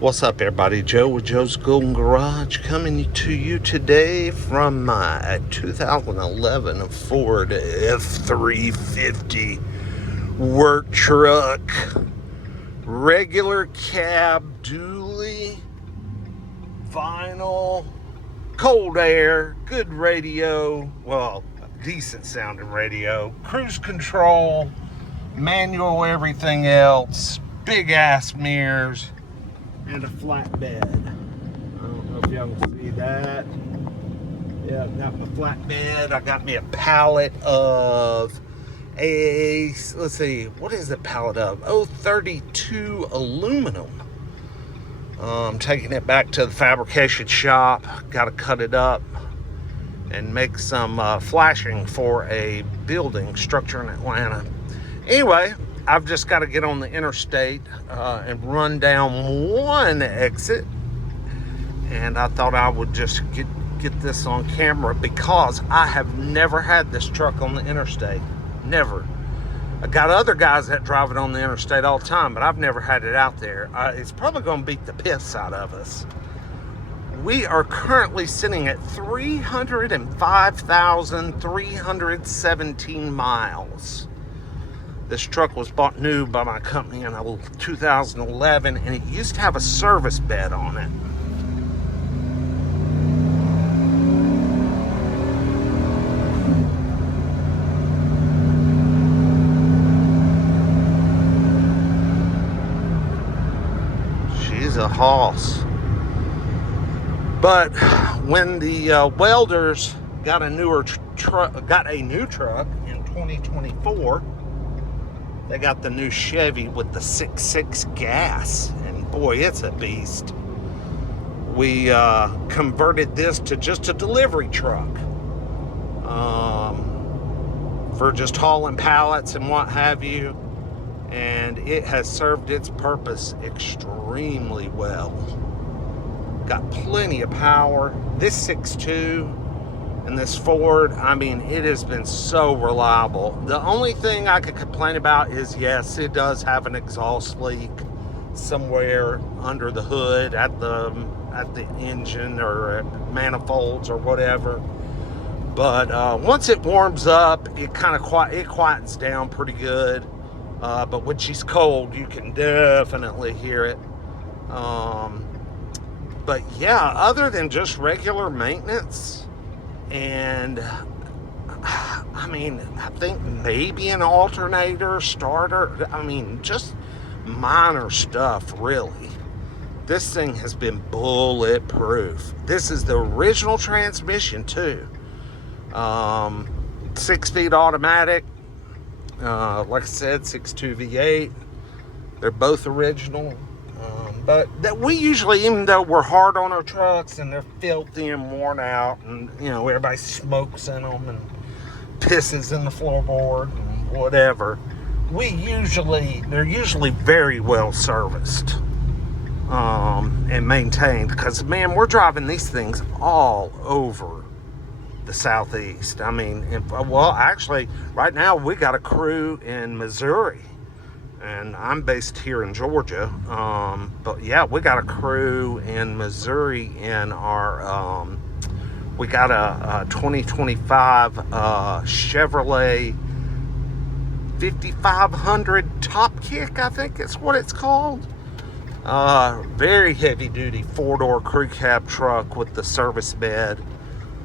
What's up, everybody? Joe with Joe's Golden Garage coming to you today from my 2011 Ford F350 work truck, regular cab, dually, vinyl, cold air, good radio, well, decent sounding radio, cruise control, manual, everything else, big ass mirrors, and a flatbed. I don't know if y'all can see that. Yeah, I've got my flatbed. I got me a pallet of let's see, what is the pallet of? 32 aluminum. I'm taking it back to the fabrication shop. Got to cut it up and make some flashing for a building structure in Atlanta. Anyway, I've just got to get on the interstate and run down one exit, and I thought I would just get this on camera because I have never had this truck on the interstate. Never. I got other guys that drive it on the interstate all the time, but I've never had it out there. It's probably going to beat the piss out of us. We are currently sitting at 305,317 miles. This truck was bought new by my company in 2011, and it used to have a service bed on it. She's a hoss. But when the welders got a new truck in 2024, they got the new Chevy with the 6.6 gas, and boy, it's a beast. We converted this to just a delivery truck for just hauling pallets and what have you, and it has served its purpose extremely well. Got plenty of power. This 6.2 and this Ford, I mean, it has been so reliable. The only thing I could complain about is, yes, it does have an exhaust leak somewhere under the hood at the engine or at manifolds or whatever. But once it warms up, it quiets down pretty good. But when she's cold, you can definitely hear it. But yeah, other than just regular maintenance, and I mean, I think maybe an alternator, starter, I mean, just minor stuff, really. This thing has been bulletproof. This is the original transmission, too. 6-speed automatic. Like I said, 6.2 V8. They're both original. But that we usually, even though we're hard on our trucks and they're filthy and worn out, and you know, everybody smokes in them and pisses in the floorboard and whatever, they're usually very well serviced and maintained, because man, we're driving these things all over the Southeast. I mean, well, actually right now we got a crew in Missouri, and I'm based here in Georgia. But yeah, we got a crew in Missouri in our, we got a 2025 Chevrolet 5500 Top Kick, I think it's what it's called. Very heavy duty 4-door crew cab truck with the service bed.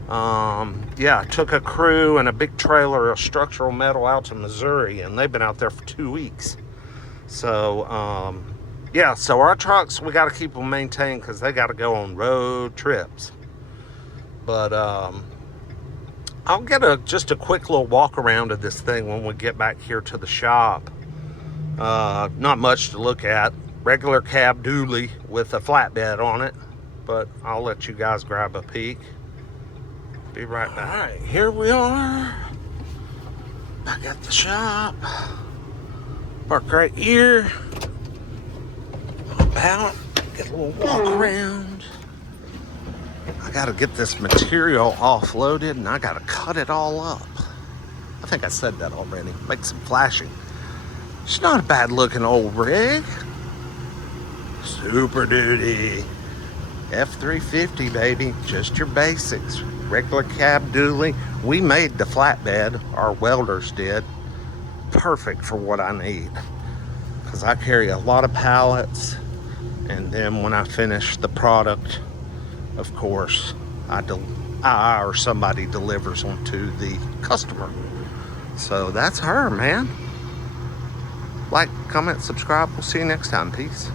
Yeah, took a crew and a big trailer of structural metal out to Missouri, and they've been out there for 2 weeks. So, yeah, so our trucks, we got to keep them maintained because they got to go on road trips. But I'll get just a quick little walk around of this thing when we get back here to the shop. Not much to look at. Regular cab dually with a flatbed on it. But I'll let you guys grab a peek. Be right back. All right, here we are. Back at the shop. Park right here. About get a little walk around. I gotta get this material offloaded, and I gotta cut it all up. I think I said that already. Make some flashing. It's not a bad looking old rig. Super Duty F350, baby. Just your basics. Regular cab dually. We made the flatbed, our welders did. Perfect for what I need, because I carry a lot of pallets, and then when I finish the product, of course, I or somebody delivers them to the customer. So that's her, man. Like, comment, subscribe. We'll see you next time. Peace.